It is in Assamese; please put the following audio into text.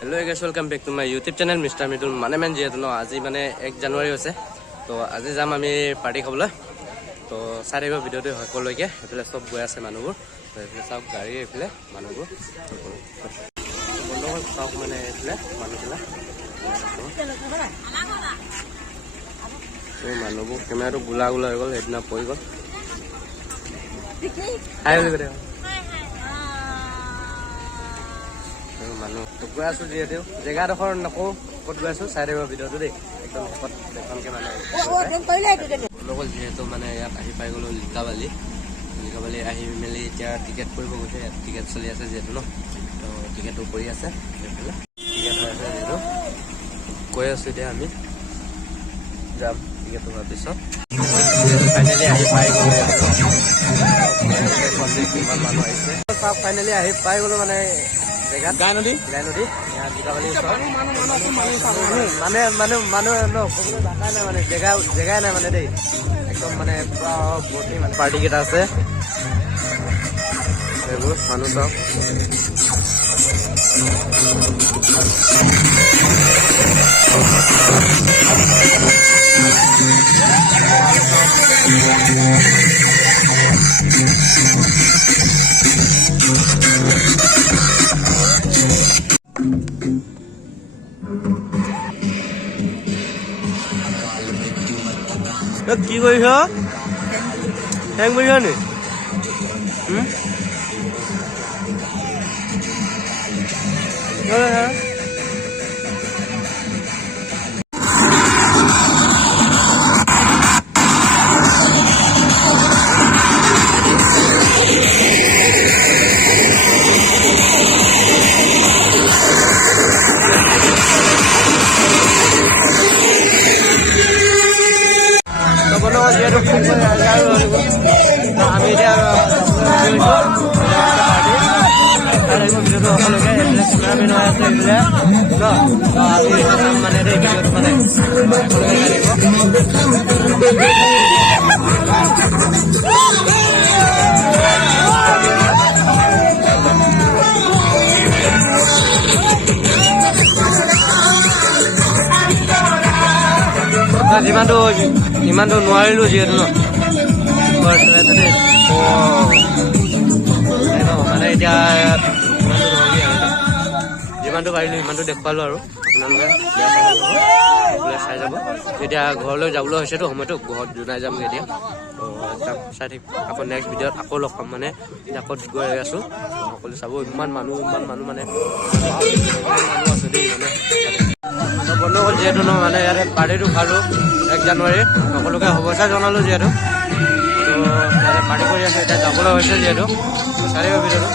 Hello guys, welcome back to my YouTube channel Mr. Midul Maneman jehetu no aji mane 1 January hoise to aji jam ami party khabole to sare go video te hokoloike efale sob goi ase manubur to efale sob gari efale manubur bondol sob mane efale manubila to manubur camera to gula gula hoi gol edna poi gol hi gole মানুহ তো গৈ আছো যিহেতু জেগাডোখৰ নকওঁ ক'ত গৈ আছো চাই দিব ভিডিঅ'টো দেই একদম শেষত দেখানকৈ মানে লগৰ যিহেতু মানে ইয়াত আহি পাই গ'লো লিকাবালি আহি মেলি এতিয়া টিকেট কৰিব গৈছে ইয়াত টিকেট চলি আছে যিহেতু ন তো টিকেটো কৰি আছে টিকেট হৈ আছে যিহেতু গৈ আছো এতিয়া আমি যাম টিকেটটো হোৱাৰ পিছত ফাইনেলি আহি পাই গ'লো কিমান মানুহ আহিছে চব ফাইনেলি আহি পাই গ'লো মানে গাই নদী মানে মানুহ ক'বলৈ জাগাই নাই মানে জেগাই নাই মানে দেই একদম মানে পুৰা ভৰ্তি মানে পাৰ্টি কেইটা আছে সেইবোৰ মানুহ চব কি কৰিছ হেং কৰিছ নি আমি এতিয়া মানে যিমানটো নোৱাৰিলো যিহেতু ন মানে এতিয়া যিমানটো পাৰিলো সিমানটো দেখুৱালো আৰু আপোনালোকে চাই যাব এতিয়া ঘৰলৈ যাবলৈ হৈছেতো সময়টো ঘৰত জনাই যামগৈ এতিয়া যাম চাই থাকিম আকৌ নেক্সট ভিডিঅ'ত আকৌ লগ পাম মানে আকৌ গৈ আছো সকলো চাব ইমান মানুহ মানে মানুহ আছে দেই মানে বন্ধ হ'ল যিহেতু ন মানে ইয়াতে পাৰ্টিটো খালোঁ 1 জানুৱাৰী সকলোকে শুভেচ্ছা জনালোঁ যিহেতু তো ইয়াতে পাৰ্টি কৰি আছোঁ এতিয়া যাবলৈ হৈছে যিহেতু চাৰিব ভিডিঅ'টো